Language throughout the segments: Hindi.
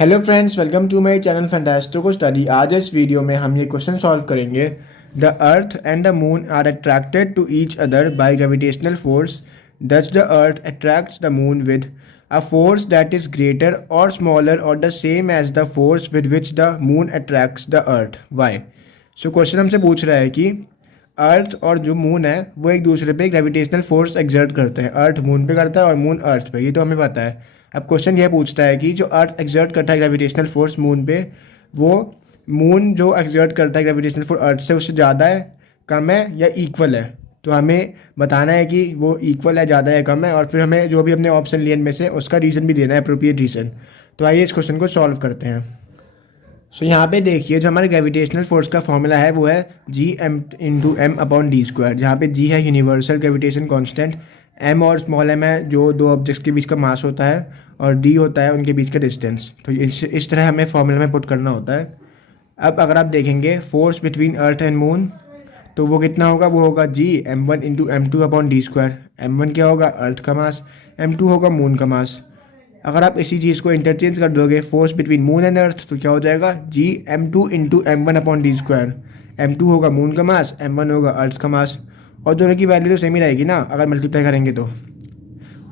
Hello friends, welcome to my channel fantastico study. आज इस वीडियो में हम ये क्वेश्चन सॉल्व करेंगे। The earth and the moon are attracted to each other by gravitational force. Does the earth attracts the moon with a force that is greater or smaller or the same as the force with which the moon attracts the earth. Why? So question हमसे पूछ रहा है कि अर्थ और जो मून है वो एक दूसरे पे ग्रेविटेशनल फोर्स एक्सर्ट करते हैं। अर्थ मून पे करता है और मून अर्थ पे, ये तो हमें पता है। अब क्वेश्चन ये पूछता है कि जो अर्थ एक्सर्ट करता है ग्रेविटेशनल फोर्स मून पे, वो मून जो एक्सर्ट करता है ग्रेविटेशनल फोर्स अर्थ से उससे ज़्यादा है, कम है या इक्वल है। तो हमें बताना है कि वो इक्वल है, ज़्यादा है, कम है, और फिर हमें जो भी अपने ऑप्शन लिए में से उसका रीज़न भी देना है, अप्रोप्रिएट रीज़न। तो आइए इस क्वेश्चन को सॉल्व करते हैं। सो यहाँ पे देखिए, जो हमारे ग्रेविटेशनल फोर्स का फॉर्मूला है वो है G m/m/d², जहाँ पे G है यूनिवर्सल ग्रेविटेशन कांस्टेंट, m और स्मॉल m है जो दो ऑब्जेक्ट्स के बीच का मास होता है, और d होता है उनके बीच का डिस्टेंस। तो इस तरह हमें फॉर्मूला में पुट करना होता है। अब अगर आप देखेंगे force between earth and moon, तो वो कितना होगा? वो होगा G m1 × m2/d²। m1 क्या होगा? अर्थ का मास। m2 होगा मून का मास। अगर आप इसी चीज़ को इंटरचेंज कर दोगे force between moon and earth, तो क्या हो जाएगा? Gm2 × m1/d²। m2 होगा मून का मास, m1 होगा अर्थ का मास, और दोनों की वैल्यू तो सेम ही रहेगी ना अगर मल्टीप्लाई करेंगे तो।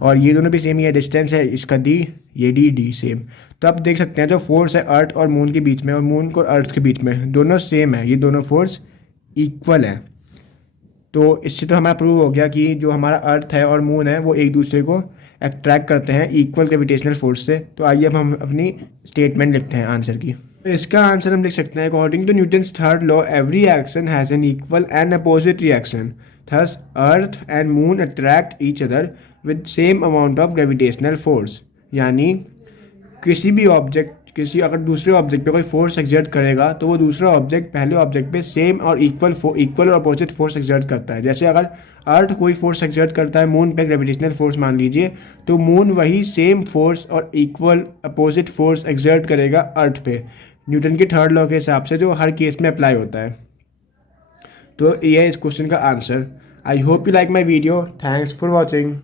और ये दोनों भी सेम ही है, डिस्टेंस है इसका d, ये d सेम। तो आप देख सकते हैं जो फोर्स है अर्थ और मून के बीच में और मून को अर्थ के बीच में, दोनों सेम है, ये दोनों फोर्स इक्वल है। तो इससे तो हमारा प्रूव हो गया कि जो हमारा अर्थ है और मून है वो एक दूसरे को अट्रैक्ट करते हैं इक्वल ग्रेविटेशनल फोर्स से। तो आइए अब हम अपनी स्टेटमेंट लिखते हैं आंसर की। तो इसका आंसर हम लिख सकते हैं, according to Newton's third law every action has an equal and opposite reaction, thus earth and moon attract each other with same amount of gravitational force. यानी किसी अगर दूसरे ऑब्जेक्ट पे कोई फोर्स एक्सर्ट करेगा तो वो दूसरा ऑब्जेक्ट पहले ऑब्जेक्ट पे सेम और इक्वल और अपोजिट फोर्स एक्सर्ट करता है। जैसे अगर अर्थ कोई फोर्स एक्सर्ट करता है मून पे, ग्रेविटेशनल फोर्स मान लीजिए, तो मून वही सेम फोर्स और इक्वल अपोजिट फोर्स एक्सर्ट करेगा अर्थ पे, न्यूटन के थर्ड लॉ के हिसाब से, जो हर केस में अप्लाई होता है। तो ये है इस क्वेश्चन का answer. I hope you like my video. Thanks for watching.